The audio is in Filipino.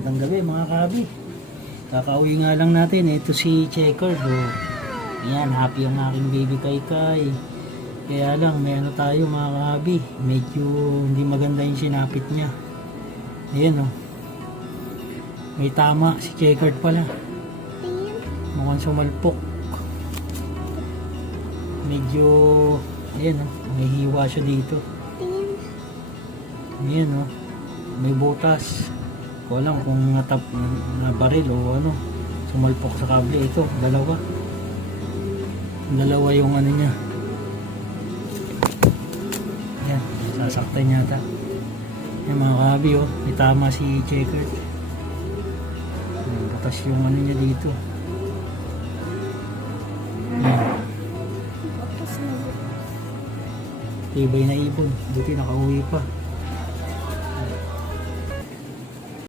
Magandang gabi mga kahabi. Kakauwi nga lang natin. Ito si Checkered. Oh. Ayan, happy ang aking baby Kaykay. Kaya lang, may ano tayo mga kahabi. Medyo hindi maganda yung sinapit niya. Ayan oh. May tama si Checkered pala. Mukhang sumalpok. Medyo, ayan oh. May hiwa siya dito. Ayan oh. May butas. Ko alam kung natap na baril o ano, sumalpok sa kable. Ito, dalawa yung ano niya. Yan, sasaktan yata. Yan mga kahabi oh, may tama si Checkered. Butas yung ano niya dito. Yan. Tibay na ibon, buti nakauwi pa.